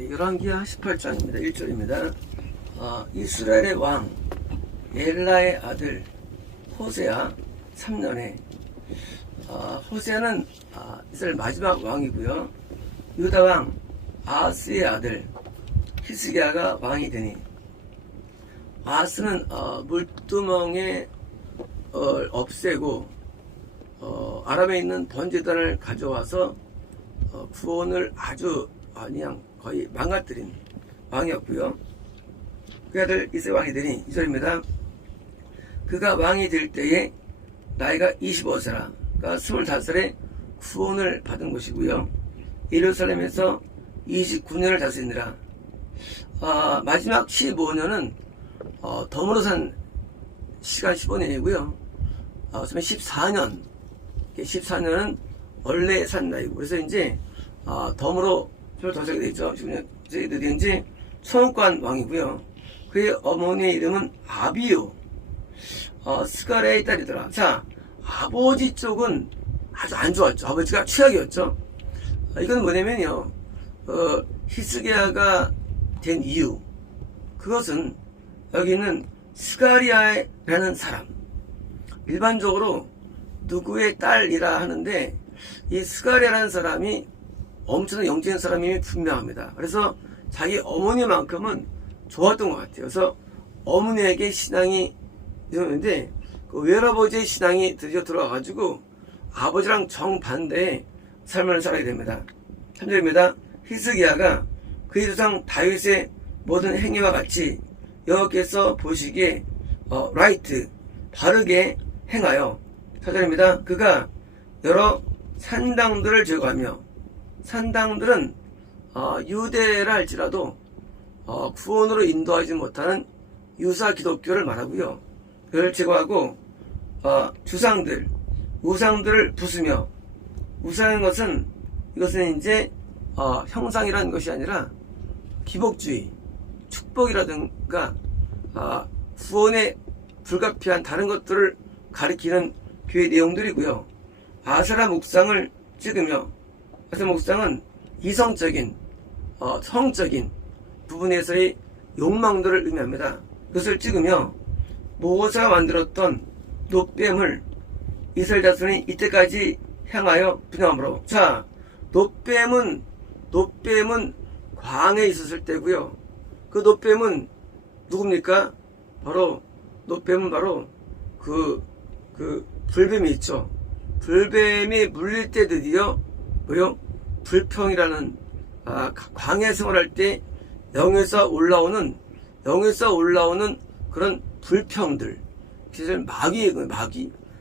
열왕기하 18장입니다. 1절입니다. 이스라엘의 왕 엘라의 아들 호세아 3년에 호세아는 이스라엘 마지막 왕이고요. 유다 왕 아하스의 아들 히스기야가 왕이 되니 아하스는 물두멍에 없애고 아람에 있는 번제단을 가져와서 구원을 아주 그냥 거의 망가뜨린 왕이었고요. 그 아들 이스라엘 왕이 되니 2절입니다. 그가 왕이 될 때에 나이가 25세라 그러니까 25살에 구원을 받은 것이고요. 예루살렘에서 29년을 다스리니라. 마지막 15년은 덤으로 산 시간 15년이고요. 14년 14년은 원래 산 나이고, 그래서 이제 덤으로 좀 더 살게 되죠. 지금 이제 성관 왕이고요. 그의 어머니의 이름은 아비요, 스가랴의 딸이더라. 자, 아버지 쪽은 아주 안 좋았죠. 아버지가 최악이었죠. 이건 뭐냐면요, 히스기야가 된 이유, 그것은 여기 있는 스가랴라는 사람, 일반적으로 누구의 딸이라 하는데 이 스가랴라는 사람이 엄청난 영적인 사람임이 분명합니다. 그래서 자기 어머니만큼은 좋았던 것 같아요. 그래서 어머니에게 신앙이 있었는데 그 외할아버지의 신앙이 드디어 들어와가지고 아버지랑 정반대의 삶을 살아야 됩니다. 3절입니다. 히스기야가 그의 조상 다윗의 모든 행위와 같이 여호와께서 보시기에 라이트 바르게 행하여 4절입니다. 그가 여러 산당들을 제거하며, 산당들은 유대라 할지라도 구원으로 인도하지 못하는 유사 기독교를 말하고요. 그를 제거하고 주상들, 우상들을 부수며, 우상인 것은 이것은 이제 형상이라는 것이 아니라 기복주의, 축복이라든가 구원에 불가피한 다른 것들을 가리키는 교회 내용들이고요. 아세라 목상을 찍으며, 아세라 목상은 이성적인 성적인 부분에서의 욕망들을 의미합니다. 그것을 찍으며 모세가 만들었던 놋뱀을 이스라엘 자손이 이때까지 향하여 분양함으로. 자, 놋뱀은 광해에 있었을 때고요. 그 놋뱀은 누굽니까? 놋뱀은 바로 그 불뱀이 있죠. 불뱀이 물릴 때 드디어 불평이라는 광해 생활할 때 영에서 올라오는 그런 불평들, 사실 마귀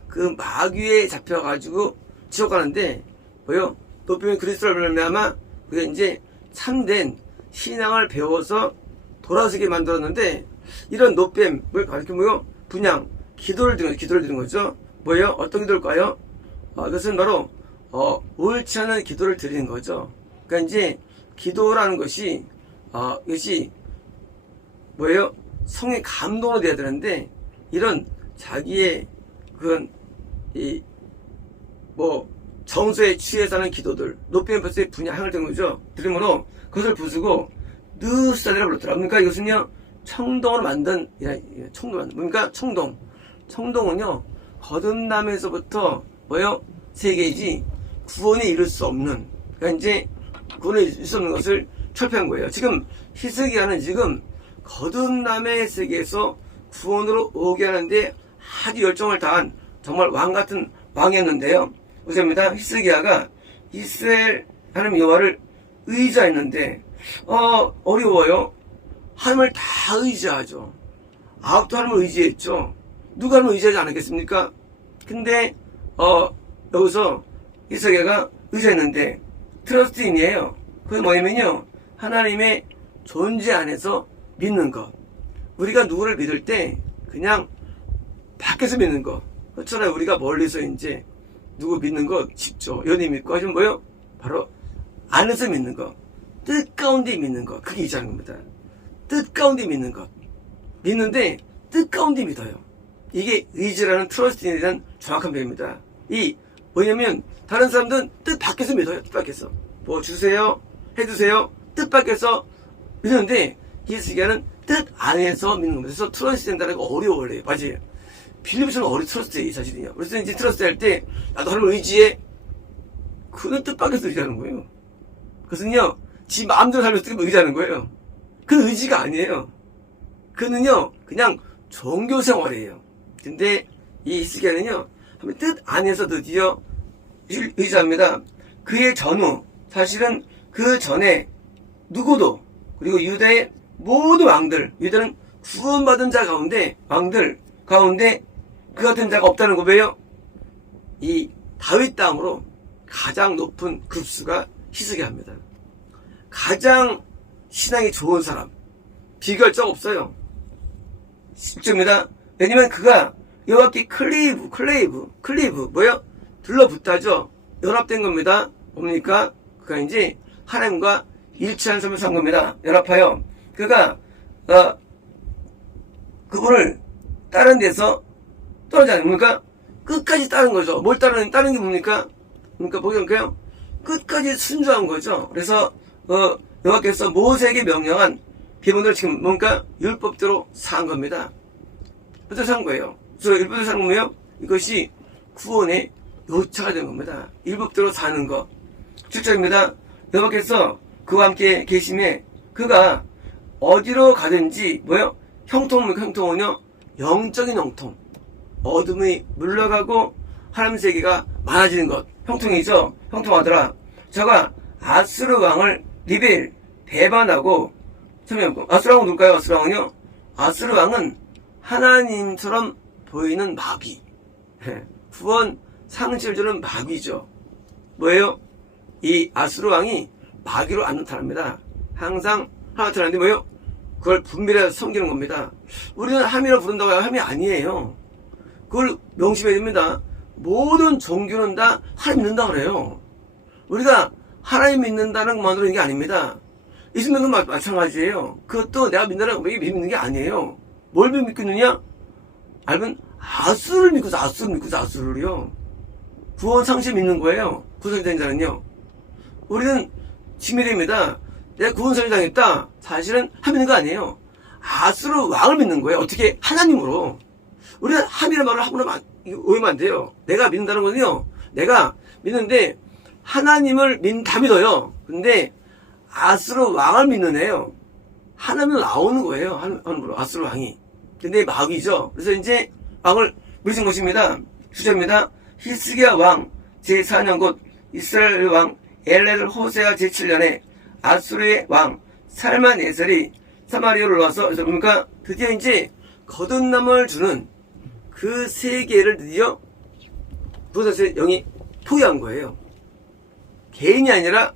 그 마귀에 잡혀가지고 지옥 가는데 놋뱀이 그리스도를 말미암아 그게 이제 참된 신앙을 배워서 돌아서게 만들었는데, 이런 놋뱀을 가리켜 분양 기도를 드린 거죠. 어떤 기도일까요? 이것은 바로 옳지 않은 기도를 드리는 거죠. 그러니까 이제 기도라는 것이 이것이 성의 감동으로 돼야 되는데, 이런 자기의 그런 정서에 취해서 하는 기도들, 높이는 벌써 분야향을 된 거죠. 드림으로 그것을 부수고 느스타디라 불렀더라. 그러니까 이것은요, 청동으로 만든, 뭡니까? 청동은요, 거듭남에서부터 세계이지 구원에 이를 수 없는, 그러니까 이제 구원에 이를 수 없는 것을 철폐한 거예요. 지금 히스기야는 지금 거듭남의 세계에서 구원으로 오게 하는데 아주 열정을 다한 정말 왕 같은 왕이었는데요. 보십니다. 히스기야가 이스라엘 하나님 여호와를 의지했는데 어려워요. 하나님을 다 의지하죠. 아합도 하나님을 의지했죠. 누가 하나님을 의지하지 않았겠습니까? 근데 여기서 히스기야가 의지했는데 트러스트인이에요. 그게 뭐냐면요, 하나님의 존재 안에서 믿는 것. 우리가 누구를 믿을 때 그냥 밖에서 믿는 것. 그렇잖아요. 우리가 멀리서 이제 누구 믿는 거 쉽죠. 연인 믿고 하시면 바로 안에서 믿는 것, 뜻 가운데 믿는 것, 그게 이자는 겁니다. 뜻 가운데 믿는 것, 믿는데 뜻 가운데 믿어요. 이게 의지라는 트러스트에 대한 정확한 표현입니다. 뭐냐면 다른 사람들은 뜻 밖에서 믿어요. 뜻 밖에서 주세요, 해주세요, 뜻밖에서 믿는데 히스기야는 뜻 안에서 믿는 겁니다. 그래서 트러스트 된다는 거 어려워요. 맞아요. 빌립보서는 트러스트 사실이요. 그래서 이제 트러스트 할 때 나도 하나님 의지에 그는 뜻밖에서 의지하는 거예요. 그것은요 지 마음대로 살면서 의지하는 거예요. 그는 의지가 아니에요. 그는요 그냥 종교 생활이에요. 근데 이 히스기야는요 뜻 안에서 드디어 의지합니다. 그의 전후 사실은 그 전에 누구도 그리고 유다의 모든 왕들 유다는 구원받은 자 가운데 왕들 가운데 그 같은 자가 없다는 거예요. 이 다윗 땅으로 가장 높은 급수가 히스기야입니다. 가장 신앙이 좋은 사람 비교할 적 없어요. 10조입니다. 왜냐면 그가 여호와께 클레이브 뭐요? 들러붙다죠. 연합된 겁니다. 뭡니까? 그가 이제 하나님과 일치한 삶을 산 겁니다. 연합하여 그가 그분을 다른 데서 떨어지지 않습니까? 끝까지 따른 거죠. 뭘 따르는 게 뭡니까? 그러니까 보니까요 끝까지 순종한 거죠. 그래서 여호와께서 모세에게 명령한 기본들 지금 뭔가 율법대로 산 겁니다. 율법대로 산 거예요. 그래서 율법대로 산 거면 이것이 구원의 요차가 된 겁니다. 율법대로 사는 것. 7절입니다. 여호와께서 그와 함께 계심에 그가 어디로 가든지 뭐요? 형통은요 영적인 형통. 어둠이 물러가고 하나님 세계가 많아지는 것. 형통이죠. 형통하더라. 저가 아스르 왕을 리벨 배반하고 아스르 왕은 누굴까요? 아스르 왕은요. 아스르 왕은 하나님처럼 보이는 마귀. 구원 상실을 주는 마귀죠. 뭐예요? 이 아스르 왕이 마귀로 안 나타납니다. 항상 하나 나타나는데 뭐예요? 그걸 분별해서 섬기는 겁니다. 우리는 함이라고 부른다고 해요. 함이 아니에요. 그걸 명심해야 됩니다. 모든 종교는 다 하나님 믿는다 그래요. 우리가 하나님 믿는다는 것만으로 있는 게 아닙니다. 이스라엘은 마찬가지예요. 그것도 내가 믿는다는 게 믿는 게 아니에요. 뭘 믿고 있느냐? 알면 아수를 믿고서 아수를요. 구원 상실 믿는 거예요. 구원이 된 자는요. 우리는 지밀입니다. 내가 구원상이 당했다. 사실은 함 믿는 거 아니에요. 아수르 왕을 믿는 거예요. 어떻게? 하나님으로. 우리는 함이라는 말을 함으로 오해면 안 돼요. 내가 믿는다는 거는요. 내가 믿는데 하나님을 다 믿어요. 근데 아수르 왕을 믿는 애요. 하나님은 나오는 거예요. 하나님으로 아수르 왕이. 근데 마귀죠. 그래서 이제 왕을 물으신 것입니다. 주제입니다. 히스기야 왕 제4년 곧 이스라엘 왕 엘레를 호세아 제7년에 아수르의 왕 살만에셀이 사마리아로 와서 그러니까 드디어 이제 거듭남을 주는 그 세계를 드디어 부사스의 영이 포기한 거예요. 개인이 아니라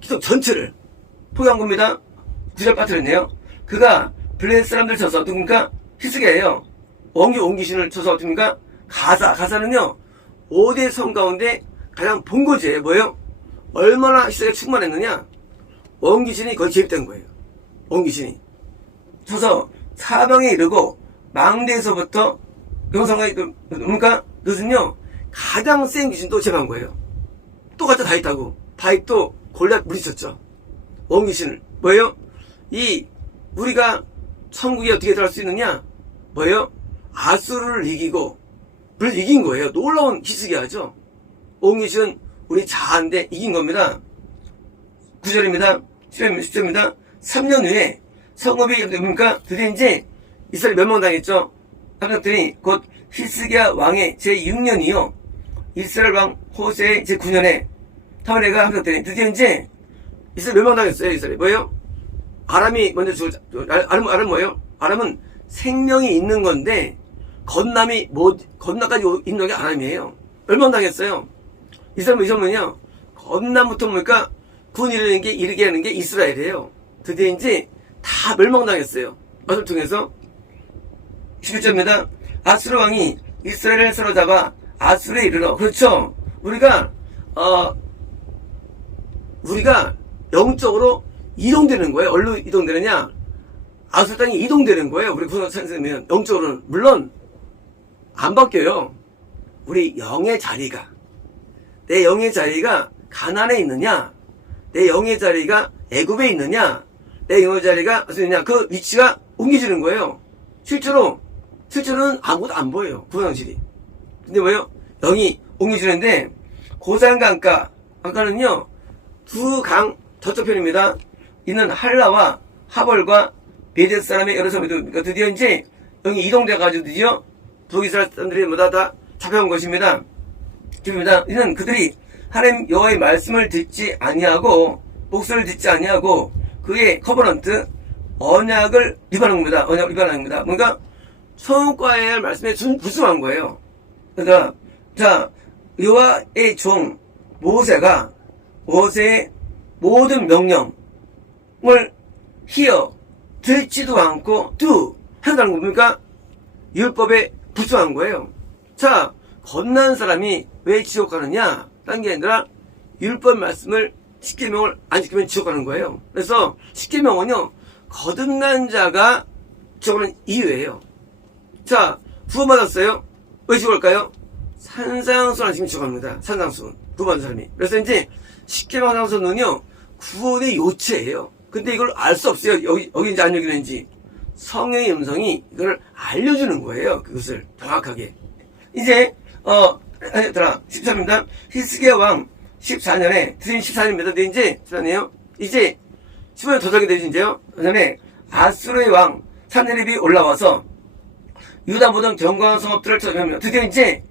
기독 전체를 포기한 겁니다. 구절 빠뜨렸네요. 그가 블레셋 사람들 쳐서 누굽니까? 히스기야예요. 옹기신을 쳐서 어떻습니까? 가사는요 5대 성 가운데 가장 본거지예요. 뭐예요? 얼마나 히스기야가 충만했느냐? 옹기신이 거의 개입된 거예요. 옹기신이 쳐서 사방에 이르고 망대에서부터 영상까지 그러니까 그것은요 가장 센 귀신도 제거한 거예요. 똑같이 다윗하고 다윗도 골리앗 물리쳤죠. 옹기신을 뭐예요? 우리가 천국에 어떻게 들어갈 수 있느냐? 뭐예요? 아수르를 이기고 그래서 이긴 거예요. 놀라운 히스기야죠. 옹기신은 우리 자아인데 이긴 겁니다. 9절입니다. 10절입니다. 3년 후에 성읍이 뭡니까? 드디어 이제 이스라엘 멸망당했죠. 함정들이 곧 히스기야 왕의 제6년이요. 이스라엘 왕 호세의 제9년에 타마레가 함정들이 드디어 이제 이스라엘 멸망당했어요. 이스라엘 뭐예요? 아람이 먼저 죽었죠. 아람 뭐예요? 아람은 생명이 있는 건데 건남까지 있는 게 아람이에요. 멸망당했어요. 이스라엘은 뭐냐? 건남부터 뭡니까? 군 이르게 하는 게 이스라엘이에요. 드디어 이제 다 멸망당했어요. 어를 통해서 11절입니다. 아수르 왕이 이스라엘을 사로잡아 아수르에 이르러 그렇죠. 우리가 영적으로 이동되는 거예요. 어디로 이동되느냐? 아수르 땅이 이동되는 거예요. 우리 구원 선생님은 영적으로는 물론 안 바뀌어요. 우리 영의 자리가 내 영의 자리가 가나안에 있느냐? 내 영의 자리가 애굽에 있느냐, 내 영의 자리가 어디 있느냐, 그 위치가 옮겨지는 거예요. 실제로는 아무것도 안 보여요. 구원상실이. 근데 뭐예요? 영이 옮겨지는데, 고산강가, 아까는요, 두 강 저쪽 편입니다. 있는 할라와 하벌과 베데스 사람의 여러 사람이 드디어 이제 영이 이동돼가지고 드디어 북이스라엘 사람들이 뭐다 다 잡혀온 것입니다. 이는 그들이 하나님 여호와의 말씀을 듣지 아니하고 목소리를 듣지 아니하고 그의 커버넌트 언약을 위반한 겁니다. 언약을 위반한 겁니다. 뭔가 성과의 말씀에 불순한 거예요. 그러니까 자 여호와의 종 모세의 모든 명령을 듣지도 않고 한다는 겁니까? 율법에 불순한 거예요. 자, 겁난 사람이 왜 지옥 가느냐? 딴 게 아니라 율법 말씀을 10계명을 안 지키면 지옥 가는 거예요. 그래서 10계명은요, 거듭난 자가 지옥 가는 이유예요. 자, 구원받았어요? 왜 지옥 갈까요? 산상수훈 안 지키면 지옥 갑니다. 산상수훈. 구원받은 사람이. 그래서 이제 10계명 산상수훈은요, 구원의 요체예요. 근데 이걸 알 수 없어요. 여기인지 안 여기는지. 성령의 음성이 이걸 알려주는 거예요. 그것을 정확하게. 이제 13입니다. 히스기야 왕 14년에 드린 14년입니다. 근데 이제 14년이에요. 이제 15년 더 살게 되지 이제요. 그다음에 아수르의 왕 산헤립이 올라와서 유다 모든 견고한 성읍들을 점령합니다. 드디어 이제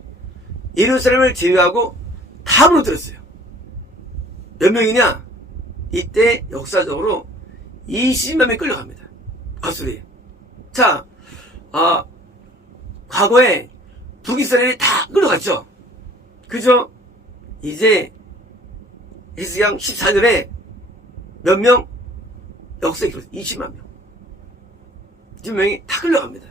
예루살렘을 제외하고 다 무너뜨렸어요. 몇 명이냐? 이때 역사적으로 20만 명이 끌려갑니다. 아수르에. 자, 과거에 북이스라엘이 다 끌려갔죠. 그죠? 이제 히스기야 14년에 몇 명? 역사에 기록해서 20만 명. 20명이 다 끌려갑니다.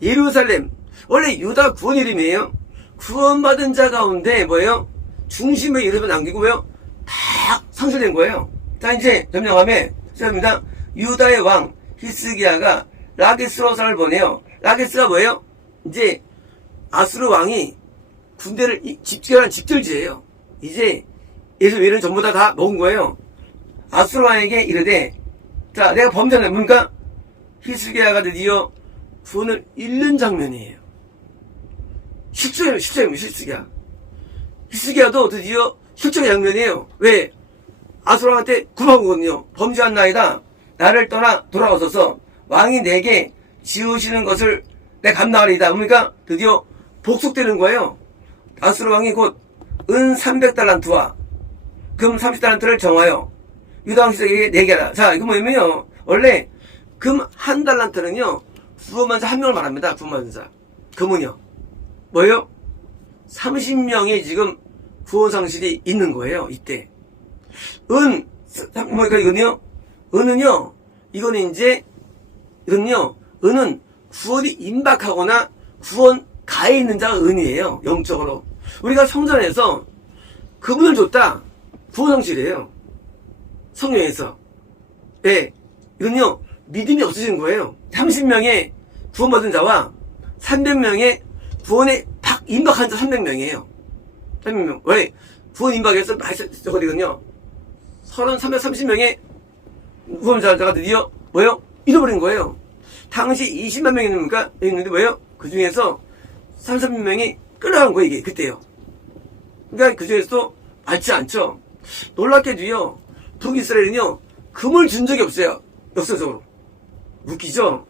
예루살렘, 원래 유다 구원 이름이에요. 구원받은 자 가운데 뭐예요? 중심에 예루살렘을 남기고 뭐예요? 다 상실된 거예요. 자, 이제 점령함에 시작합니다. 유다의 왕 히스기야가 라게스로 사람을 보내요. 라게스가 뭐예요? 이제 아수르 왕이 군대를 집결한 집결지예요. 이제 예수 외는 전부 다 먹은 거예요. 아수르 왕에게 이르되, 자, 내가 범죄는 뭡니까? 히스기야가 드디어 구원을 잃는 장면이에요. 실수예요. 히스기야도 드디어 실족의 장면이에요. 왜? 아수르 왕한테 구박한 거거든요. 범죄한 나이다. 나를 떠나 돌아오소서. 왕이 내게 지으시는 것을 내 감당하리이다. 그러니까 드디어 복속되는 거예요. 아수르 왕이 곧 은 300달란트와 금 30달란트를 정하여 유다 왕 히스기야에게 내게 하라. 자, 이거 뭐냐면요. 원래 금 1달란트는요. 구원받은 자 1명을 말합니다. 구원받은 자. 금은요. 뭐예요? 30명의 지금 구원상실이 있는 거예요. 이때. 뭐니까 이거는요? 은은 구원이 임박하거나 구원 가에 있는 자가 은이에요. 영적으로. 우리가 성전에서 그분을 줬다. 구원상실이에요. 성령에서. 네. 이건요, 믿음이 없어지는 거예요. 30명의 구원받은 자와 300명의 구원에 임박한 자 300명이에요. 300명. 왜? 구원 임박해서 많이 적어지거든요. 330명의 구원자가 드디어 뭐예요? 잃어버린 거예요. 당시 20만 명이 있는데 뭐예요? 그 중에서 30명이 끌어간 거예요, 이게 그때요. 그러니까 그 중에서도 많지 않죠. 놀랍게도요, 북이스라엘은요, 금을 준 적이 없어요. 역사적으로. 웃기죠?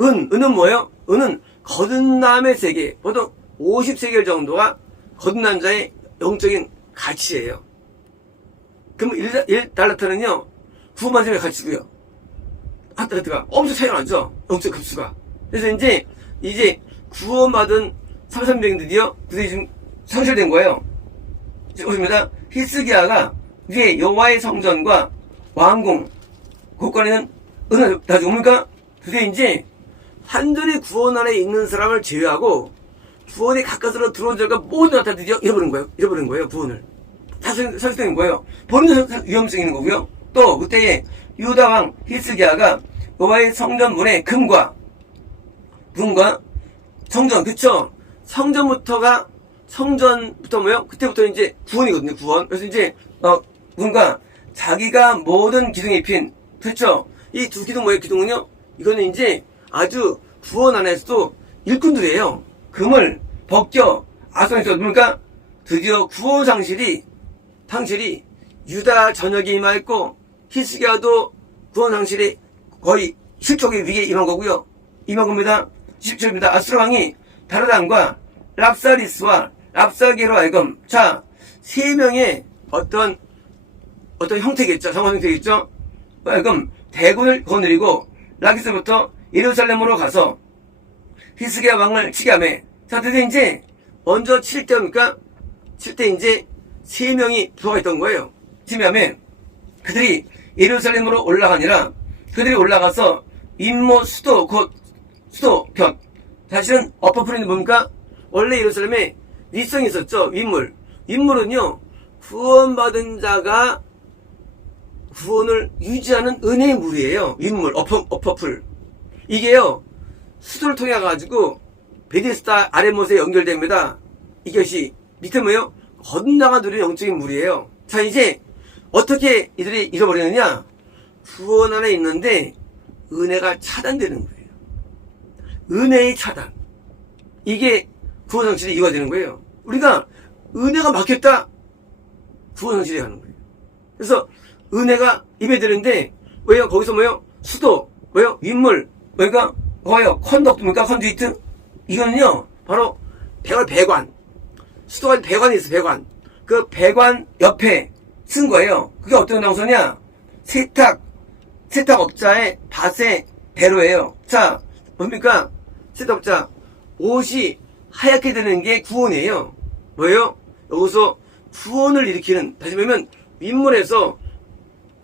은은 뭐예요? 은은 거듭남의 세계, 보통 50세겔 정도가 거듭난 자의 영적인 가치예요. 그럼 1달란트는요, 구원받은 자의 가치고요. 한 달란트가 엄청 차이가 나죠? 영적 급수가. 그래서 이제 구원받은 3,300명 드디어 지금 상실된 거예요. 보십니다. 히스기야가 이제 여호와의 성전과 왕궁, 곳간에는 은을 다시 옵니까? 드디어 이제 한전의 구원 안에 있는 사람을 제외하고 구원에 가까스로 들어온 자가 모두 다 드디어 잃어버린 거예요, 구원을. 다 설득된 거예요. 본인도 위험성이 있는 거고요. 또 그때에 유다 왕 히스기야가 여호와의 성전 문에 금과 성전, 그쵸? 성전부터 뭐요? 그때부터 이제 구원이거든요, 구원. 그래서 이제, 문과 자기가 모든 기둥에 입힌, 그렇죠? 이 두 기둥 뭐예요? 기둥은요? 이거는 이제 아주 구원 안에서도 일꾼들이에요. 금을 벗겨 아수랑에서 그러니까 드디어 구원 상실이 유다 전역에 임하였고 히스기야도 구원 상실이 거의 실족의 위기에 임한 거고요. 임한 겁니다. 17절입니다. 아수르 왕이 다르단과 랍사리스와 랍사게로 하여금 자, 세 명의 어떤 형태겠죠. 상황 형태겠죠. 하여금 대군을 거느리고 라기스부터 예루살렘으로 가서 히스기야 왕을 치게 하매 자, 드디어 이제 먼저 칠 때입니까? 칠 때 이제 세 명이 부하가 있던 거예요. 치매하면 그들이 예루살렘으로 올라가니라. 그들이 올라가서 임모 수도 곧 수도 곁 사실은 어퍼프리는 뭡니까? 원래 예루살렘에 윗성이 있었죠. 윗물. 윗물은요 구원받은 자가 구원을 유지하는 은혜의 물이에요. 윗물 어퍼풀. 이게요 수도를 통해 가지고 베데스다 아레못에 연결됩니다. 이것이 밑에 뭐예요? 건너가 누리는 영적인 물이에요. 자, 이제 어떻게 이들이 잃어버리느냐? 구원 안에 있는데 은혜가 차단되는 거예요. 은혜의 차단. 이게 구원 상실이 이유가 되는 거예요. 우리가 은혜가 막혔다. 구원 상실이 가는 거예요. 그래서 은혜가 입에 드는데 왜요? 거기서 뭐요? 수도, 뭐요? 윗물, 뭐니까 뭐예요? 컨덕트입니까? 컨듀이트? 이거는요 바로 배관. 수도가 배관이 있어. 배관. 그 배관 옆에 쓴 거예요. 그게 어떤 장소냐? 세탁업자의 밭의 배로예요. 자, 뭡니까? 세탁업자 옷이 하얗게 되는 게 구원이에요. 뭐예요? 여기서 구원을 일으키는, 다시 말하면 윗물에서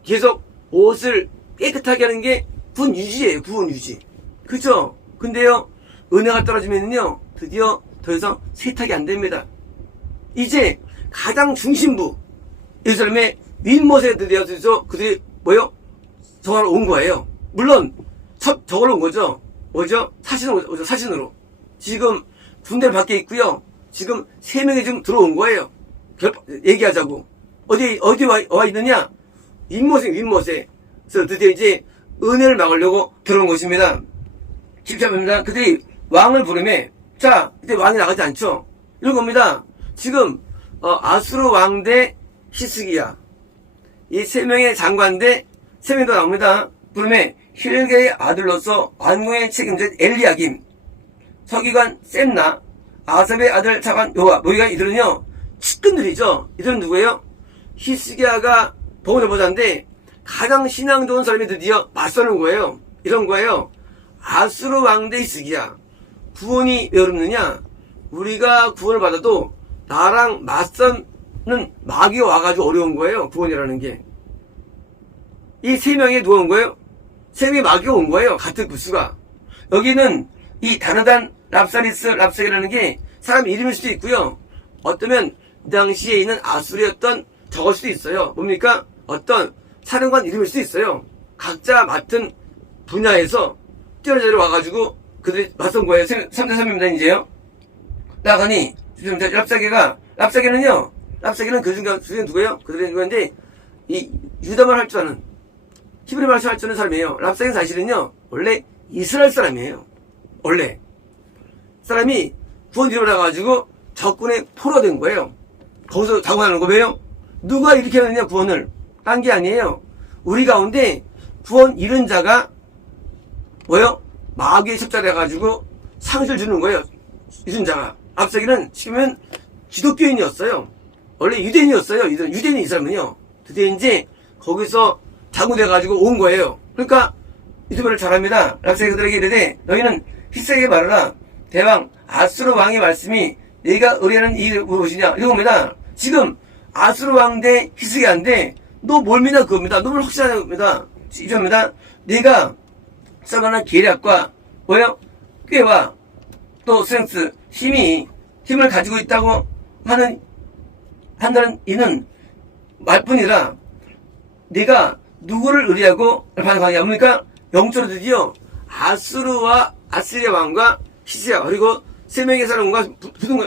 계속 옷을 깨끗하게 하는 게 구원 유지예요. 구원 유지. 그죠? 근데요 은혜가 떨어지면요 드디어 더 이상 세탁이 안 됩니다. 이제 가장 중심부 예루살렘의 윗못에 드디어 그들이 뭐요? 저거로 온 거예요. 물론 저거로 온 거죠. 뭐죠? 사신으로. 지금 군대 밖에 있고요. 지금 3명이 지금 들어온 거예요. 얘기하자고. 어디 와 있느냐? 윗못에. 그래서 드디어 이제 은혜를 막으려고 들어온 것입니다. 17절입니다. 그들이 왕을 부르매 자, 이제 왕이 나가지 않죠. 이런 겁니다. 지금 아수르 왕 대 히스기야 이 3명의 장관 대 3명도 나옵니다. 부르매 힐게의 아들로서 왕궁의 책임자 엘리야김, 서기관 셈나, 아삽의 아들 차관 요아, 모이가 이들은요 측근들이죠. 이들은 누구예요? 히스기야가 보호자인데 가장 신앙 좋은 사람이 드디어 맞서는 거예요. 이런 거예요. 아수르 왕 대 히스기야. 구원이 왜 어렵느냐? 우리가 구원을 받아도 나랑 맞서는 마귀가 와가지고 어려운 거예요. 구원이라는 게. 이 3명이 누가 온 거예요? 3명이 마귀가 온 거예요. 같은 부수가. 여기는 이 다르단 랍사게라는 게 사람 이름일 수도 있고요. 어쩌면 그 당시에 있는 아수르였던 저걸 수도 있어요. 뭡니까? 어떤 사령관 이름일 수도 있어요. 각자 맡은 분야에서 뛰어내려 와가지고 그들이 맞선 거예요. 3대3입니다, 이제요. 나가니, 랍사게는요, 랍사게는 그 중에 누구예요? 그들이 누구인데, 이 유다말 할 줄 아는, 히브리 말 할 줄 아는 사람이에요. 랍사게는 사실은요, 원래 이스라엘 사람이에요. 원래. 사람이 구원 잃어버려가지고 적군의 포로가 된 거예요. 거기서 자고하는 거 왜요? 누가 이렇게 하느냐, 구원을. 딴 게 아니에요. 우리 가운데 구원 잃은 자가 뭐요? 마귀에 첩자돼가지고 상실 주는 거예요. 잃은 자가. 랍사게는 지금은 기독교인이었어요. 원래 유대인이었어요. 유대인이 이 사람은요. 드디어 이제 거기서 자궁돼가지고 온 거예요. 그러니까 유튜브를 잘합니다. 랍사게 그들에게 이르되 너희는 히스기야에게 말하라. 대왕 아수르 왕의 말씀이 네가 의뢰하는 이유 무엇이냐 이런 겁니다. 지금 아수르 왕 대 히스기야인데 너 뭘 믿나 그겁니다. 너 뭘 확실하냐 겁니다. 이겁니다. 네가 써만한 계략과 뭐요? 꾀와 또 스트렝스 힘을 가지고 있다고 한다는 이는 말뿐이라 네가 누구를 의뢰하고 반응하냐 뭡니까? 영적으로 드디어 아수르와 아시리아 왕과 히스기야 그리고 3명의 사람과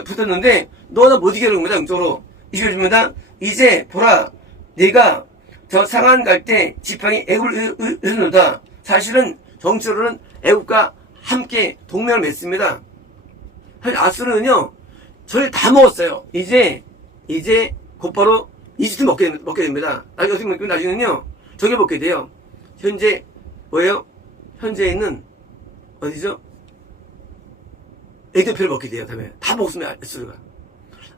붙었는데 너나 못 이기는 겁니다. 영적으로. 20절입니다. 이제 보라 네가 저 상한 갈 때 지팡이 애굽을 이루노다. 사실은 정치로는 애굽과 함께 동맹을 맺습니다. 사실 아수르는요, 저를 다 먹었어요. 이제 곧바로 이집트 먹게 됩니다. 어떻게 먹으면 나중에는요, 저게 먹게 돼요. 현재, 뭐예요? 현재 있는, 어디죠? 에티오피아를 먹게 돼요. 다음에. 다 먹었으면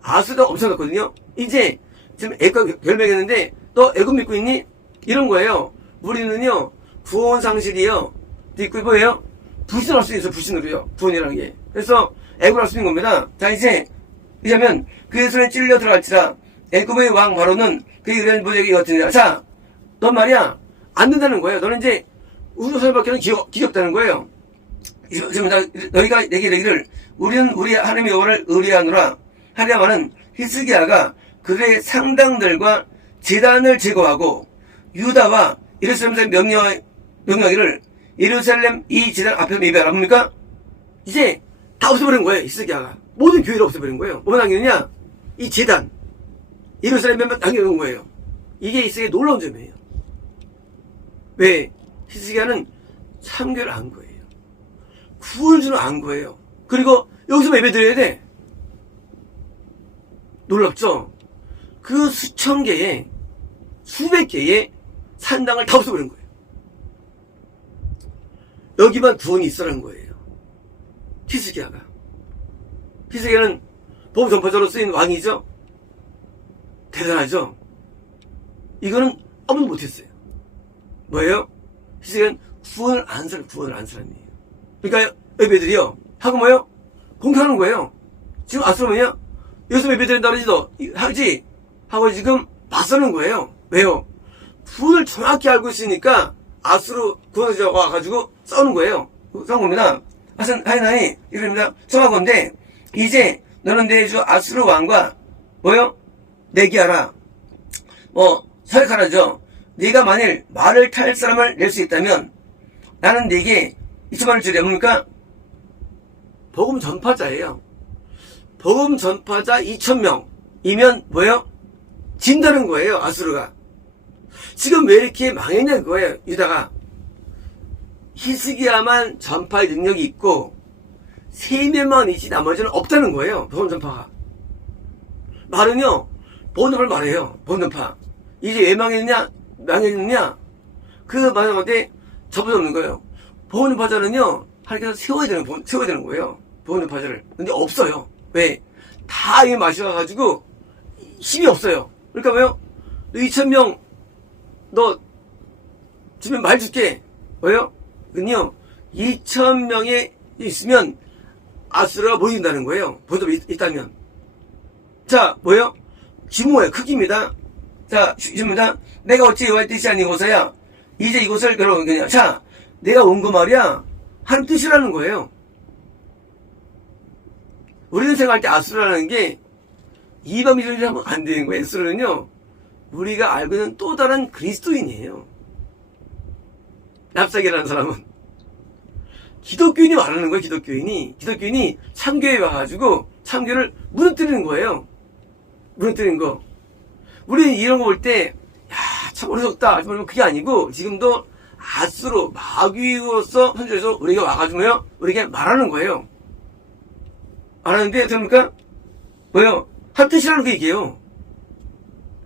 아수르가 엄청 났거든요. 이제, 지금 애굽과 결맹했는데, 너 애굽 믿고 있니? 이런 거예요. 우리는요, 구원 상실이요. 있고, 뭐예요? 불신할 수 있어요. 불신으로요. 구원이라는 게. 그래서, 애굽을 할 수 있는 겁니다. 자, 이제면, 그의 손에 찔려 들어갈지라, 애굽의 왕 바로는 그의 의뢰한 모적이 같으니라. 자, 넌 말이야, 안 된다는 거예요. 너는 이제, 우주설밖에는 기억다는 거예요. 지금 너희가 내게 이르기를, 우리는 우리 하나님의 여호와를 의뢰하노라. 하려마는 히스기야가 그들의 상당들과 제단을 제거하고, 유다와 예루살렘에 명령하기를, 예루살렘 이 제단 앞에서 예배하라. 뭡니까? 이제 다 없애버린 거예요. 히스기야가. 모든 교회를 없애버린 거예요. 뭐만 남기느냐? 이 제단. 예루살렘에만 남겨놓은 거예요. 이게 히스기야의 놀라운 점이에요. 왜? 히스기야는 참교를 안 거예요. 구원주는 안 거예요. 그리고 여기서 예배 드려야 돼. 놀랍죠? 그 수천 개의, 수백 개의 산당을 다 없애버린 거예요. 여기만 구원이 있어라는 거예요. 히스기야가. 히스기야는 복음 전파자로 쓰인 왕이죠? 대단하죠? 이거는 아무도 못했어요. 뭐예요? 히스기야는 구원을 안 사람이에요. 그러니까 예배들이요. 하고 뭐예요? 공격하는 거예요. 지금 아수르 뭐냐? 여기서 예배 드린다 그러지 너 하지? 하고 지금 맞서는 거예요. 왜요? 구원을 정확히 알고 있으니까 아수르 구원자 와가지고 싸우는 거예요. 싸운 겁니다. 하나님 이럽니다. 청하건대 이제 너는 내 주 아수르 왕과 뭐요? 내기하라. 사역하라죠. 네가 만일 말을 탈 사람을 낼 수 있다면 나는 네게 2천만을 주려. 뭡니까? 복음 전파자예요. 복음 전파자 2,000명이면 뭐예요? 진다는 거예요. 아수르가. 지금 왜 이렇게 망했냐 그거예요. 유다가. 히스기야만 전파의 능력이 있고 3명만 있지 나머지는 없다는 거예요. 복음 전파가. 말은요. 복음 전파를 말해요. 복음 전파. 이제 왜 망했느냐? 그 마지막에 접어서 없는 거예요. 복음 전파자는요. 하나님께서 세워야 되는 거예요. 복음 전파자를. 근데 없어요. 왜? 다 이미 마셔가지고 힘이 없어요. 그러니까 왜요? 너 2,000명 너 주면 말 줄게. 왜요? 그건요 2,000명에 있으면 아수르가 못 이긴다는 거예요. 보도 있다면. 자, 뭐예요? 규모예요. 크기입니다. 자, 규모입니다. 내가 어찌 여호와의 뜻이 아니고서야 이제 이곳을 걸어온 거냐. 자, 내가 온 거 말이야. 하나님 뜻이라는 거예요. 우리는 생각할 때 아수르라는 게 이방 민족이라 하면 안 되는 거예요. 아수르는요, 우리가 알고 있는 또 다른 그리스도인이에요. 납작이라는 사람은. 기독교인이 말하는 거예요, 기독교인이 참교에 와가지고 참교를 무너뜨리는 거예요. 무너뜨리는 거. 우리는 이런 거 볼 때, 야, 참 어리석다. 그게 아니고, 지금도 아수르, 마귀로서 선조에서 우리가 와가지고요, 우리에게 말하는 거예요. 말하는데, 어떻게 합니까? 뭐요? 한 뜻이라는 게 얘기예요.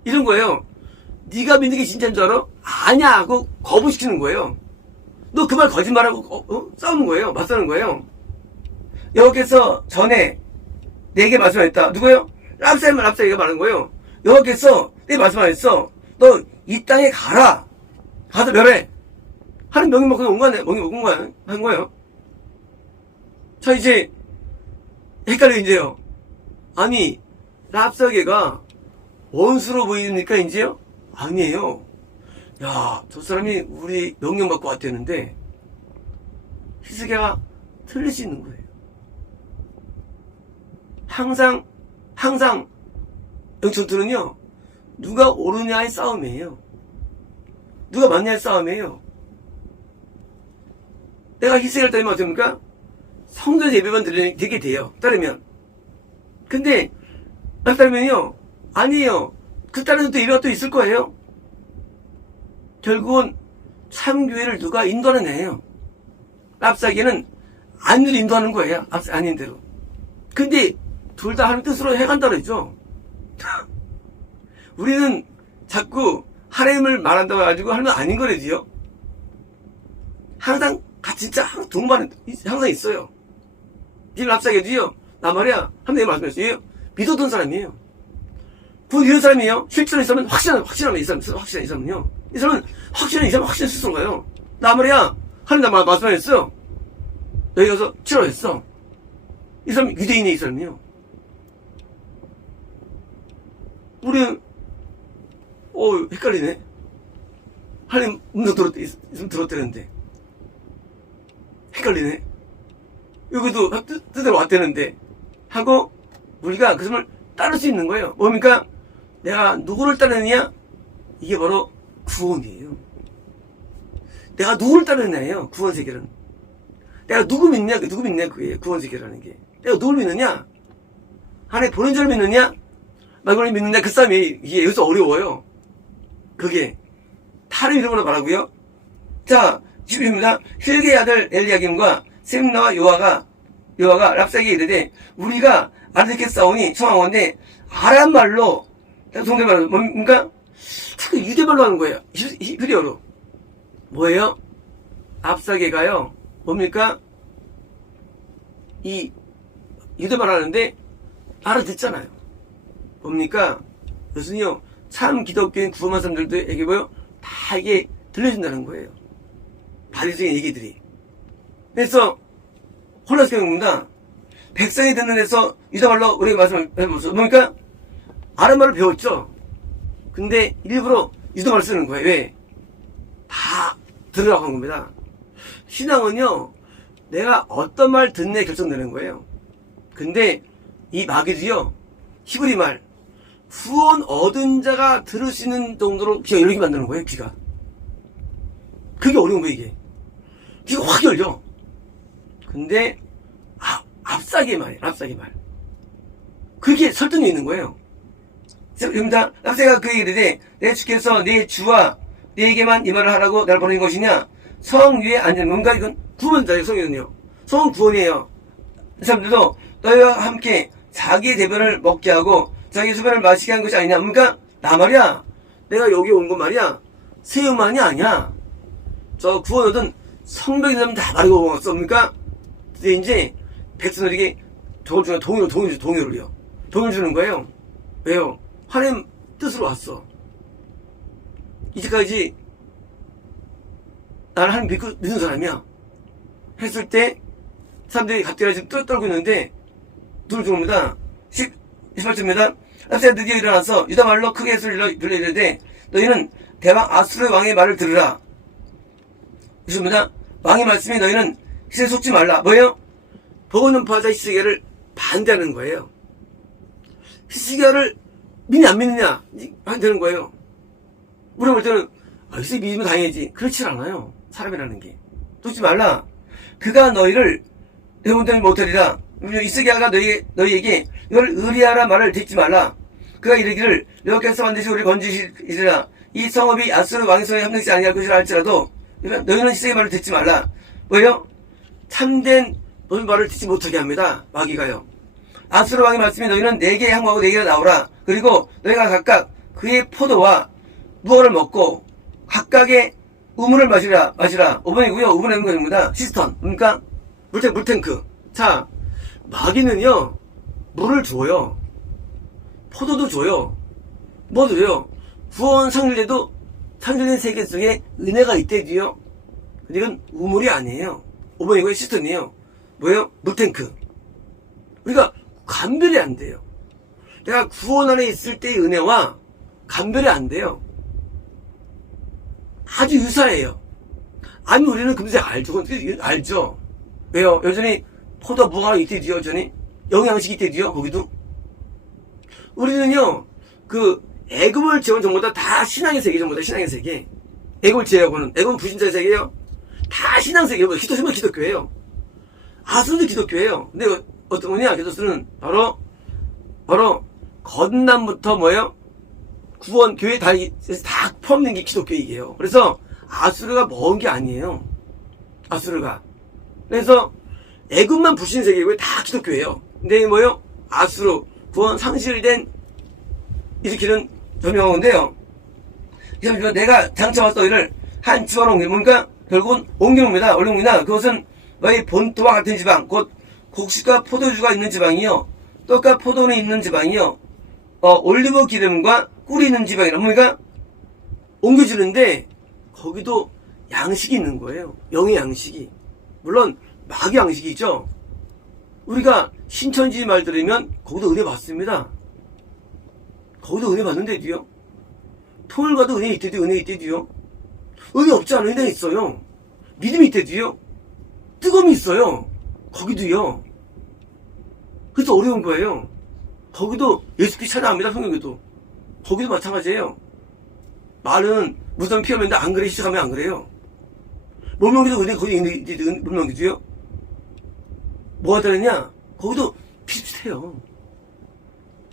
이런 거예요. 네가 믿는 게 진짜인 줄 알아? 아냐 하고 거부시키는 거예요. 너 그 말 거짓말하고 싸우는 거예요. 맞서는 거예요. 여호와께서 전에 내게 말씀하셨다. 누구예요? 랍사이가 말하는 거예요. 여호와께서 내 말씀하셨어. 너 이 땅에 가라. 가서 멸해. 하는 명령 먹고 온 거야. 명령 먹고 온 거야. 한 거예요. 자, 이제 헷갈려 이제요. 아니, 랍사게가 원수로 보이니까 이제요? 아니에요. 야, 저 사람이 우리 명령 받고 왔다는데 히스기야가 틀릴 수 있는 거예요. 항상 영천투는요, 누가 옳으냐의 싸움이에요. 누가 맞냐의 싸움이에요. 내가 히스기야를 따르면 어떻습니까? 성전 예배만 드리게 돼요. 따르면. 근데 나 따르면요, 아니에요. 그 다른 또 예배가 또 있을 거예요. 결국은 참교회를 누가 인도하는 애예요. 랍사기는 안으로 인도하는 거예요. 아닌 대로. 근데 둘 다 하나님 뜻으로 해간다 그러죠. 우리는 자꾸 하나님을 말한다고 해가지고 하나님은 아닌 거래지요. 항상 진짜 동반은 항상 있어요. 지금 랍사기도요. 나 말이야. 하나님 말씀하셨어요. 믿었던 사람이에요. 그 이런 사람이에요. 실제로 이 사람은 확신하면 이 사람은요. 이 사람은 확신한 스스로 가요. 나 말이야. 하나님 나 말씀하셨어요. 여기 가서 치료했어. 이 사람 유대인이에요, 이 사람이요. 우리는, 헷갈리네. 하나님 음성 들었대는데. 헷갈리네. 여기도 뜻대로 왔대는데. 하고, 우리가 그 사람을 따를 수 있는 거예요. 뭡니까? 내가 누구를 따르느냐? 이게 바로 구원이에요. 내가 누구를 따르느냐예요, 구원 세계는. 내가 누구 믿냐, 그게 구원 세계라는 게. 내가 누굴 믿느냐? 하나님 보낸 자를 믿느냐? 말고를 믿느냐? 그 싸움이 이게 여기서 어려워요. 그게 다른 이름으로 말하고요. 자, 10입니다. 힐게의 아들 엘리야김과 셈나와 요아가 랍사기에 이르되 우리가 아르게 싸우니 청하건대 아람 말로 동대 말로 뭡니까? 자꾸 유대말로 하는 거예요. 히브리어로. 뭐예요? 랍사기가요. 뭡니까? 이 유대말 하는데 알아듣잖아요. 뭡니까? 그것은요, 참 기독교인 구원한 사람들에게 뭐요? 다 이게 들려준다는 거예요. 바리새인 얘기들이. 그래서 혼란스러운 겁니다. 백성이 듣는 데서 유대말로 우리가 말씀해보죠. 뭡니까? 아람말을 배웠죠. 근데 일부러 유대말을 쓰는 거예요. 왜? 다 들으라고 한 겁니다. 신앙은요, 내가 어떤 말 듣느냐에 결정되는 거예요. 근데 이 마귀도요, 히브리 말, 구원 얻은 자가 들을 수 있는 정도로 귀가 열리게 만드는 거예요, 귀가. 그게 어려운 거예요, 이게. 귀가 확 열려. 근데, 랍사기 말이에요, 랍사기 말. 그게 설득이 있는 거예요. 여러분들, 랍사기가 그 얘기를 해. 내 주께서 내 주와 내에게만 이 말을 하라고 날 보내는 것이냐? 성 위에 앉은 뭔가 이건 구원자예요, 성이는요. 성은 구원이에요. 이 사람들도 너희와 함께 자기의 대변을 먹게 하고 자기 수변을 마시게 한 것이 아니냐. 그러니까 나 말이야. 내가 여기 온 건 말이야. 세우만이 아니야. 저 구원 얻은 성벽인 사람 다 마르고 먹었어. 그러니까 이제 백성들에게 동요를요. 동요를 주는 거예요. 왜요? 하나님 뜻으로 왔어. 이제까지 나는 하나님 믿는 사람이야. 했을 때 사람들이 갑자기 지금 떨고 있는데 눈을 들어옵니다. 18절입니다. 랍사기가 드디어 일어나서 유다 말로 크게 소리를 들려 이르되 너희는 대왕 아수르 왕의 말을 들으라. 있습니다. 왕의 말씀이 너희는 희생에 속지 말라. 뭐예요? 복음 전파자 히스기야를 반대하는 거예요. 히스기야를 믿냐 안 믿느냐 반대하는 거예요. 우리가 볼 때는 히스기야 믿으면 다행이지. 그렇지 않아요. 사람이라는 게. 속지 말라. 그가 너희를 영원히 못하리라. 히스기야가 너희에게 이걸 의리하라 말을 듣지 말라. 그가 이르기를 여호와께서 반드시 우리를 건지시리라. 이 성읍이 아수르 왕의 손에 협력지 아니할 것이라 할지라도 너희는 히스기야 말을 듣지 말라. 뭐예요? 참된 무슨 말을 듣지 못하게 합니다. 마귀가요. 아수르 왕의 말씀이 너희는 내게 항모하고 내게 나오라. 그리고 너희가 각각 그의 포도와 무화과를 먹고 각각의 우물을 마시라. 5번이고요. 5번에 있는 겁니다. 시스턴. 그러니까 물탱크. 자, 마귀는요, 물을 줘요. 포도도 줘요. 뭐 줘요? 구원 상실돼도 상실된 세계 속에 은혜가 있대지요. 근데 이건 우물이 아니에요. 5번이고요. 시스턴이에요. 뭐예요? 물탱크. 우리가 감별이 안 돼요. 내가 구원 안에 있을 때의 은혜와 감별이 안 돼요. 아주 유사해요. 아니, 우리는 금세 알죠. 알죠. 왜요? 여전히 포도 무화과 있대지요, 여전히. 영양식이 있대지요, 거기도. 우리는요, 애굽을 지은 전부 다 신앙의 세계, 전부 다 신앙의 세계. 애굽을 지으고는, 애굽은 불신자의 세계예요. 다 신앙 세계예요. 히토시마 기독교예요. 아수르도 기독교예요. 근데 어떤 거냐, 기독교는 바로, 건남부터 뭐예요? 구원, 교회 다 포함된 게 기독교이게요. 그래서 아수르가 먼 게 아니에요. 아수르가. 그래서 애굽만 부신 세계고 다 기독교예요. 근데 뭐요? 아수르, 구원 상실된 일으키는 전명인데요. 그래서 내가 장차와 너희를 한 지방으로 옮겨, 그러니까 결국은 옮겨놓습니다. 옮깁니다. 그것은 너희 본토와 같은 지방, 곧 곡식과 포도주가 있는 지방이요, 떡과 포도는 있는 지방이요, 올리브 기름과 꿀이 있는 지방이라. 그러니까 옮겨주는데 거기도 양식이 있는 거예요. 영의 양식이. 물론 마귀 양식이 있죠. 우리가 신천지 말 들으면 거기도 은혜 받습니다. 거기도 은혜 받는데도요. 통을 가도 은혜 있대도 은혜 있대도요. 은혜 없지 않은 은혜 있어요. 믿음이 있대도요. 뜨거움이 있어요. 거기도요. 그래서 어려운 거예요. 거기도 예수께 찾아갑니다. 성경에도. 거기도 마찬가지예요. 말은 무덤 피하면 안 그래 시작하면 안 그래요. 물명기도 은혜 거기 물명기도요. 뭐가 다르냐? 거기도 비슷해요.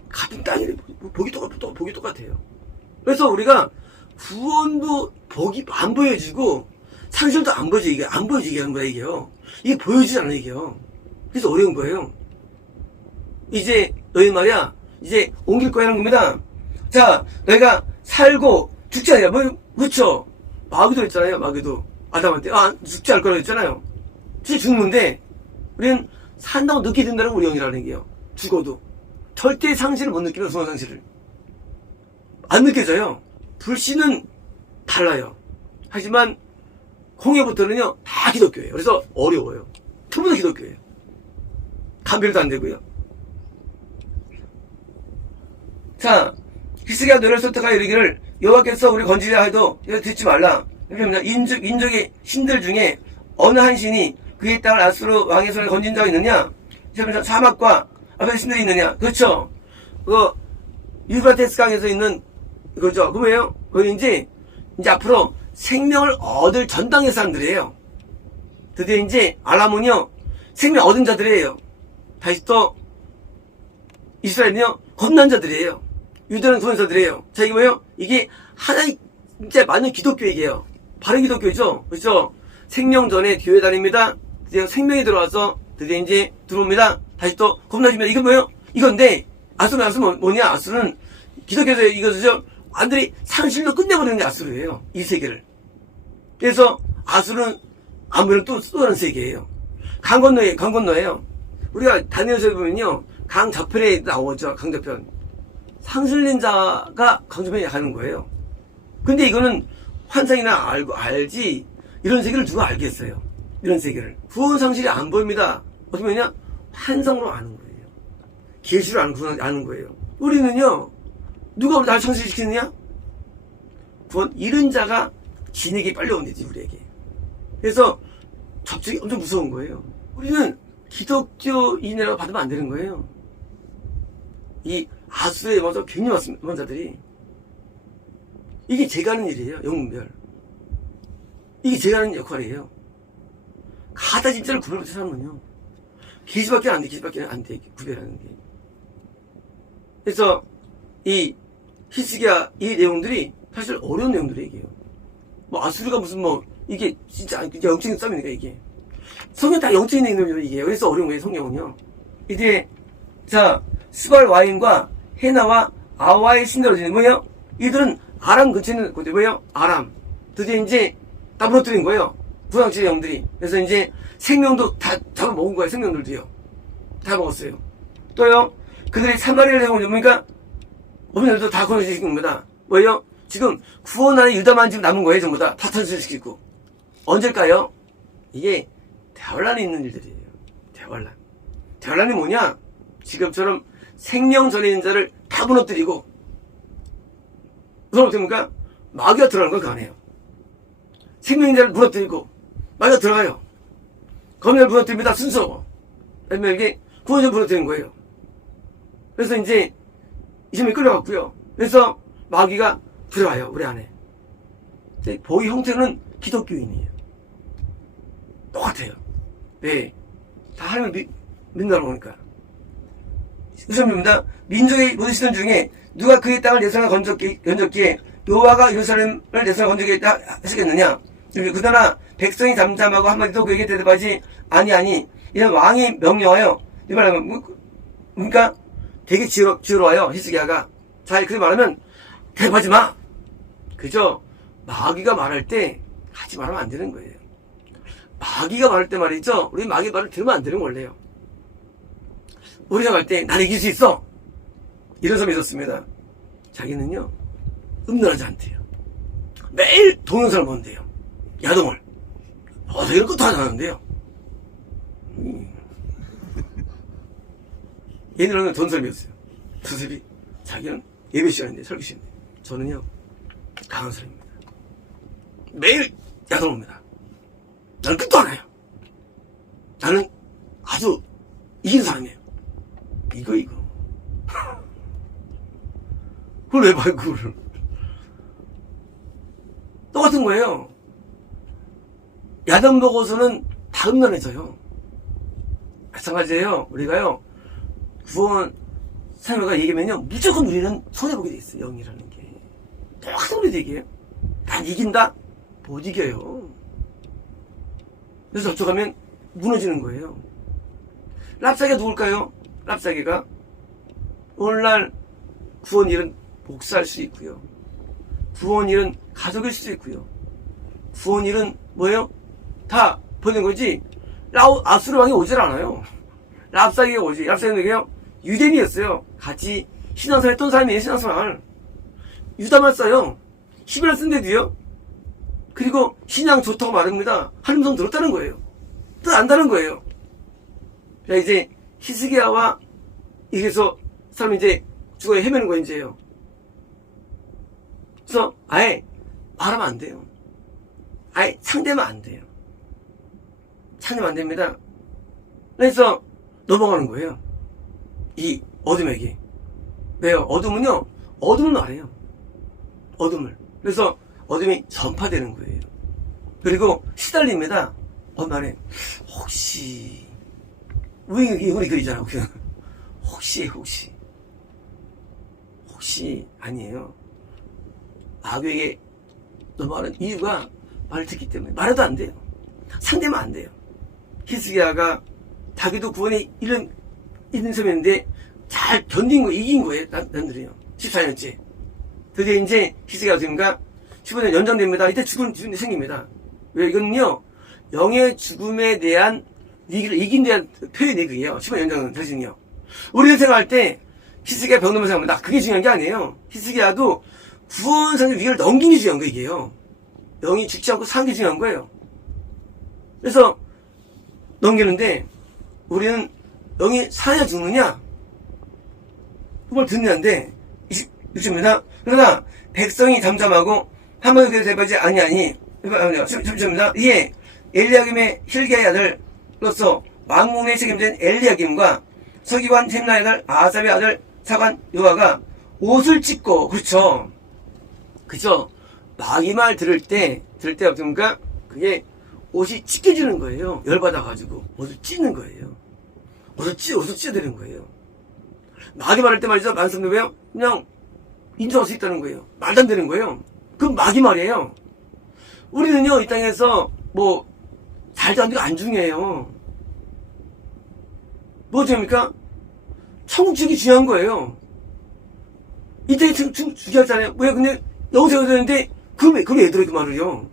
같은 땅이래. 복이 똑같아요. 그래서 우리가 구원도 복이 안 보여지고 상실도 안 보여지게 하는 거야 이게요. 이게 보여지지 않아 이게요. 그래서 어려운 거예요. 이제 너희 말이야 이제 옮길 거야 하는 겁니다. 자, 너희가 살고 죽지 않냐? 그렇죠. 마귀도 했잖아요. 마귀도 아담한테 죽지 않을 거라고 했잖아요. 진짜 죽는데 우리는 산다고 느끼게 된다는 우리 영이라는 얘기예요. 죽어도 절대 상실을 못 느끼는 순간 상실을 안 느껴져요. 불신은 달라요. 하지만 공예부터는요 다 기독교예요. 그래서 어려워요. 전부 다 기독교예요. 감별도 안 되고요. 자, 히스기야 너를 설득하여 이르기를 여호와께서 우리 건지려 해도 듣지 말라. 인족의 신들 중에 어느 한 신이 그의 딸 아수르 왕의 손에 건진 자가 있느냐? 사막과 앞에 신들이 있느냐? 그렇죠. 유브라테스 강에서 있는 그거죠. 그 뭐예요? 그건 이제 앞으로 생명을 얻을 전당의 사람들이에요. 드디어 이제 알람은요 생명 얻은 자들이에요. 다시 또 이스라엘은요 겁난 자들이에요. 유대는 소년자들이에요. 자, 이게 뭐예요? 이게 하나의 진짜 맞는 기독교 얘기예요. 바른 기독교죠. 그렇죠? 생명 전에 교회 다닙니다. 드디어 생명이 들어와서 드디어 이제 들어옵니다. 다시 또 겁나집니다. 이건 뭐예요? 이건데 아수르는 뭐냐? 아수르는 기독교에서 이것을 완전히 상실로 끝내버리는 게 아수르예요. 이 세계를. 그래서 아수르는 아무래도 또 다른 세계예요. 강 건너예요. 우리가 다니엘서 보면요. 강 저편에 나오죠. 강 저편. 상실된 자가 강조편에 가는 거예요. 근데 이거는 환상이나 알지 이런 세계를 누가 알겠어요. 이런 세계를. 구원 상실이 안 보입니다. 어떻게 보냐? 환상으로 아는 거예요. 계시로 아는 거예요. 우리는요. 누가 우리 날 상실시키느냐? 구원 잃은 자가 진에게 빨리 온대지 우리에게. 그래서 접촉이 엄청 무서운 거예요. 우리는 기독교인이라고 받으면 안 되는 거예요. 이 아수르에 맞아 굉장히 많은 자들이 이게 제가 하는 일이에요. 영분별. 이게 제가 하는 역할이에요. 가짜 진짜를 구별 못해 사람은요. 계시밖에 안 돼. 구별하는 게. 그래서 이 히스기야 이 내용들이 사실 어려운 내용들이에요. 이게요. 아수르가 무슨 이게 진짜 영적인 싸움이니까 이게. 성경 다 영적인 내용이에요 이게. 그래서 어려운 거예요 성경은요. 이제 자 스발 와인과 헤나와 아와의 신들어지는 뭐예요? 이들은 아람 근처에 있는 건데 뭐예요? 아람. 드디어 이제 다 무너뜨린 거예요. 부상치의 영들이. 그래서 이제 생명도 다 잡아먹은 거예요. 생명들도요. 다 먹었어요. 또요. 그들이 사마리아를 해보면 뭡니까? 어머니들도 다 건설시킨 겁니다. 뭐예요? 지금 구원하는 유다만 지금 남은 거예요. 전부 다 탄생시키고. 언제일까요? 이게 대환란이 있는 일들이에요. 대환란이 뭐냐? 지금처럼 생명 전에 있는 자를 다 무너뜨리고 그럼 어떻습니까? 마귀가 들어가는 건 가네요. 생명인 자를 무너뜨리고 마귀가 들어가요. 검열을 무너뜨립니다. 순서. 이게 구원을 무너뜨리는 거예요. 그래서 이제 이점이 끌려갔고요. 그래서 마귀가 들어와요. 우리 안에. 보기 형태는 기독교인이에요. 똑같아요. 네. 다 하나님을 믿는다고 하니까. 우선입니다. 민족의 모든 시선 중에 누가 그의 땅을 내 손에 건졌기에 여호와가 예루살렘을 내 손에 건져겠다 하시겠느냐. 그러나 백성이 잠잠하고 한마디도 그에게 대답하지 아니 이런 왕이 명령하여 이 말하면 그러니까 되게 지혜로워요. 히스기야가. 자, 그렇게 말하면 대답하지 마. 그죠? 마귀가 말할 때 하지 말하면 안 되는 거예요. 마귀가 말할 때 말이죠. 우리 마귀 말을 들으면 안 되는 원래요. 우리가 말 때 난 이길 수 있어. 이런 사람이 있었습니다. 자기는요 음란하지 않대요. 매일 동영상을 본대요. 야동을. 이런 것도 하지 않는데요. 얘는 전 사람이었어요. 조셉이 자기는 예배 시간인데 설교 시간인데 저는요 강한 사람입니다. 매일 야동을 봅니다. 나는 끝도 안 해요. 나는 아주 이긴 사람이에요. 이거 그걸 왜 봐요 그거를. 똑같은 거예요. 야단 보고서는 다 음란해져요. 마찬가지예요. 우리가요 구원 사회가 얘기하면요 무조건 우리는 손해보게 돼 있어요. 영이라는 게 똑같은 우리도 얘기해요. 난 이긴다? 못 이겨요. 그래서 저쪽하면 무너지는 거예요. 랍사기가 누굴까요? 랍사기가 오늘날 구원일은 목사일 수 있고요. 구원일은 가족일 수도 있고요. 구원일은 뭐예요? 다 보는 거지. 아수르 왕이 오질 않아요. 랍사기가 오지. 랍사기는 누구예요? 유대인이었어요. 같이 신앙생활 했던 사람이에요. 신앙생활. 유다만 써요. 히브리어 쓴데도요. 그리고 신앙 좋다고 말합니다. 하나님 성 들었다는 거예요. 뜻 안다는 거예요. 자, 이제 히스기야와 이게서 사람이 이제 죽어야 헤매는 거예요, 이제요. 그래서 아예 말하면 안 돼요. 아예 상대하면 안 돼요. 상대하면 안 됩니다. 그래서 넘어가는 거예요. 이 어둠에게. 왜요? 어둠은요, 어둠을 말해요. 어둠을. 그래서 어둠이 전파되는 거예요. 그리고 시달립니다. 말에 혹시 우리 그리잖아. 혹시 아니에요. 마귀에게 넘어가는 이유가 말을 듣기 때문에 말해도 안 돼요. 상대면 안 돼요. 히스기야가 자기도 구원에 있는 섬이었는데 잘 견딘 거 이긴 거예요. 남들이요. 14년째. 드디어 이제 히스기야가 됩니까? 15년 연장됩니다. 이때 죽음이 생깁니다. 왜? 이거는요 영의 죽음에 대한 위기를 이긴 데한 표현이 그게요. 15년 연장은 사실은요. 우리는 생각할 때 히스기야 병 넘어 생각합니다. 그게 중요한 게 아니에요. 히스기야도 구원상의 위기를 넘긴 게 중요한 거예요. 이게요. 영이 죽지 않고 사는 게 중요한 거예요. 그래서 넘기는데 우리는 영이 사냐 죽느냐 그걸 듣느냐인데 26절입니다. 그러나 백성이 잠잠하고 한번도 그에게 대답하지 아니하니 10절입니다. 이에 엘리야김의 힐기야의 아들로서 왕궁에 책임진 엘리야김과 서기관 셈나의 아들 아삽의 아들 사관 요아가 옷을 찢고 그렇죠. 마귀 말 들을 때 어떻습니까? 그게 옷이 찢겨지는 거예요. 열받아가지고 옷을 찢는 거예요. 옷을 찢어야 되는 거예요. 마귀 말할 때 말이죠. 만성도 왜요? 그냥 인정할 수 있다는 거예요. 말도 안 되는 거예요. 그럼 마귀 말이에요. 우리는요 이 땅에서 뭐 잘도 안 되고 안 중요해요. 뭐 중요합니까? 천국직이 중요한 거예요. 이때 중요하잖아요. 왜 근데 너무 세워야 되는데 그럼 왜 들어요 그 말을요?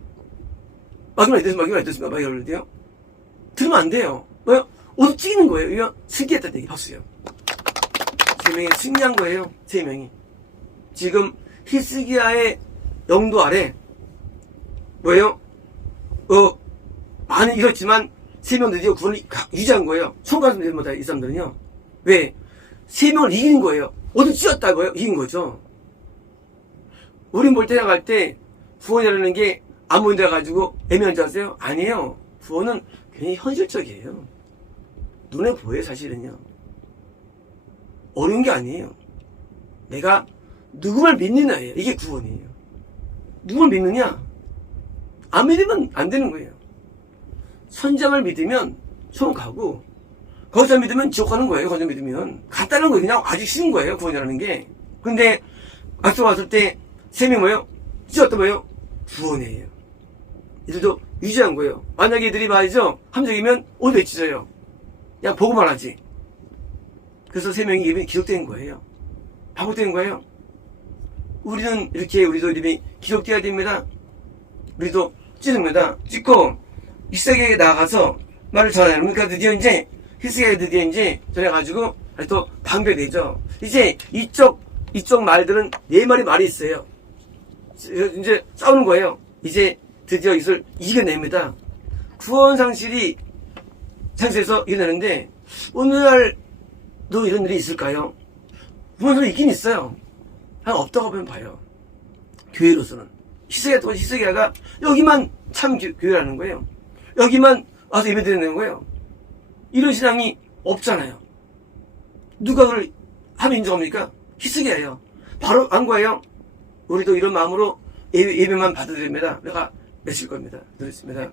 마귀말 됐습니다. 마귀말 돼요? 들으면 안 돼요. 뭐요? 옷을 찢는 거예요. 이거 승리했다는 얘기. 박수요. 3명이 승리한 거예요. 3명이. 지금 히스기야의 영도 아래 뭐예요? 많이 잃었지만 3명 드디어 구원을 유지한 거예요. 총괄습니다. 이 사람들은요. 왜? 3명을 이긴 거예요. 옷을 찢었다고요? 이긴 거죠. 우린 볼 때 나갈 때 구원이라는 게 안 보인다 가지고 애매한 줄 아세요? 아니에요. 구원은 굉장히 현실적이에요. 눈에 보여요, 사실은요. 어려운 게 아니에요. 내가 누구를 믿느냐예요. 이게 구원이에요. 누구를 믿느냐? 안 믿으면 안 되는 거예요. 선장을 믿으면 처음 가고 거기서 믿으면 지옥 가는 거예요. 거기서 믿으면. 간단한 거예요. 그냥 아주 쉬운 거예요. 구원이라는 게. 근데 악수가 왔을 때 세 명이 뭐예요? 이제 어떤 거예요? 구원이에요. 이들도 유지한 거예요. 만약에 이들이 말이죠. 함정이면 어디 왜 찢어요? 그냥 보고만 하지. 그래서 세 명이 이름이 기록된 거예요. 반복된 거예요. 우리는 이렇게 우리도 이름이 기록되어야 됩니다. 우리도 찢습니다. 찢고 히스기야에게 나가서 말을 전해요. 그러니까 드디어 이제 히스기야가 드디어 이제 전해가지고 또 방배되죠. 이제 이쪽 말들은 네 마리 말이 있어요. 이제 싸우는 거예요. 이제 드디어 이것을 이겨냅니다. 구원 상실이 상실에서 이겨내는데 오늘날도 이런 일이 있을까요? 구원 상실이 있긴 있어요. 없다고 보면 봐요. 교회로서는. 히스기야가 여기만 참 교회라는 거예요. 여기만 와서 예배 드리는 거예요. 이런 신앙이 없잖아요. 누가 그걸 하면 인정합니까? 히스기야예요. 바로 안 거예요. 우리도 이런 마음으로 예배만 받아들입니다. 내가 내실 겁니다. 드렸습니다.